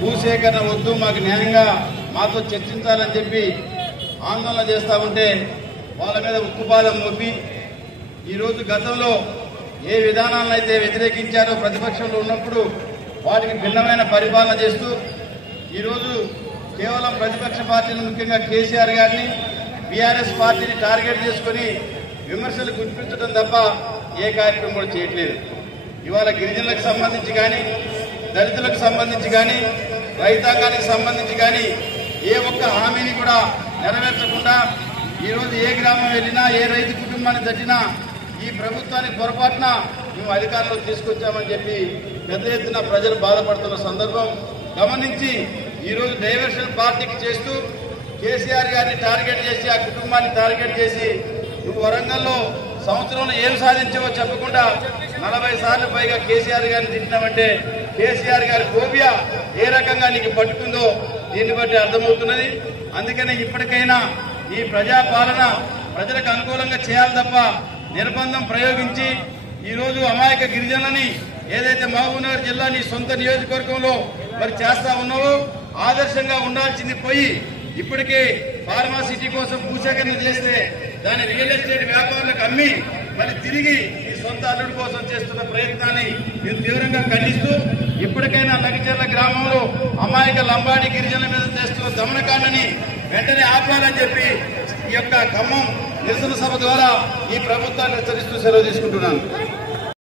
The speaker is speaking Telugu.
భూసేకరణ వద్దు, మాకు న్యాయంగా మాతో చర్చించాలని చెప్పి ఆందోళన చేస్తా ఉంటే వాళ్ళ మీద ఉక్కుపాదం మోపి ఈరోజు గతంలో ఏ విధానాలను అయితే వ్యతిరేకించారో ప్రతిపక్షంలో ఉన్నప్పుడు వాటికి భిన్నమైన పరిపాలన చేస్తూ ఈరోజు కేవలం ప్రతిపక్ష పార్టీలు ముఖ్యంగా కేసీఆర్ గారిని బీఆర్ఎస్ పార్టీని టార్గెట్ చేసుకుని విమర్శలు గుర్తించడం తప్ప ఏ కార్యక్రమం కూడా చేయట్లేదు. ఇవాళ గిరిజనులకు సంబంధించి కానీ, దళితులకు సంబంధించి కానీ, రైతాంగానికి సంబంధించి కానీ ఏ ఒక్క హామీని కూడా నెరవేర్చకుండా ఈరోజు ఏ గ్రామం వెళ్ళినా, ఏ రైతు కుటుంబాన్ని తట్టినా ఈ ప్రభుత్వానికి పొరపాటున మేము అధికారంలో తీసుకొచ్చామని చెప్పి పెద్ద ఎత్తున ప్రజలు బాధపడుతున్న సందర్భం గమనించి ఈరోజు డైవర్షన్ పార్టీకి చేస్తూ కేసీఆర్ గారిని టార్గెట్ చేసి, ఆ కుటుంబాన్ని టార్గెట్ చేసి నువ్వు వరంగల్లో సంవత్సరంలో ఏం సాధించావో చెప్పకుండా 40 సార్లు పైగా కేసీఆర్ గారిని తిట్టినామంటే కేసీఆర్ గారి ఫోబియా ఏ రకంగా నీకు పట్టుకుందో దీన్ని బట్టి అర్థమవుతున్నది. అందుకనే ఇప్పటికైనా ఈ ప్రజాపాలన ప్రజలకు అనుకూలంగా చేయాలి తప్ప నిర్బంధం ప్రయోగించి ఈరోజు అమాయక గిరిజనులని ఏదైతే మహబూబ్నగర్ జిల్లా నీ సొంత నియోజకవర్గంలో మరి చేస్తా ఉన్నావో ఆదర్శంగా ఉండాల్సింది పోయి ఇప్పటికే ఫార్మాసిటీ కోసం భూసేకరణ చేస్తే దాని రియల్ ఎస్టేట్ వ్యాపారులకు అమ్మి మళ్ళీ తిరిగి ఈ సొంత అల్లుడి కోసం చేస్తున్న ప్రయత్నాన్ని మేము తీవ్రంగా ఖండిస్తూ ఇప్పటికైనా లగచెర్ల గ్రామంలో అమాయక లంబాడి గిరిజనుల మీద చేస్తున్న దమనకాండని వెంటనే ఆపాలని చెప్పి ఈ యొక్క ఖమ్మం నిరసన సభ ద్వారా ఈ ప్రభుత్వాన్ని హెచ్చరిస్తూ సెలవు తీసుకుంటున్నాను.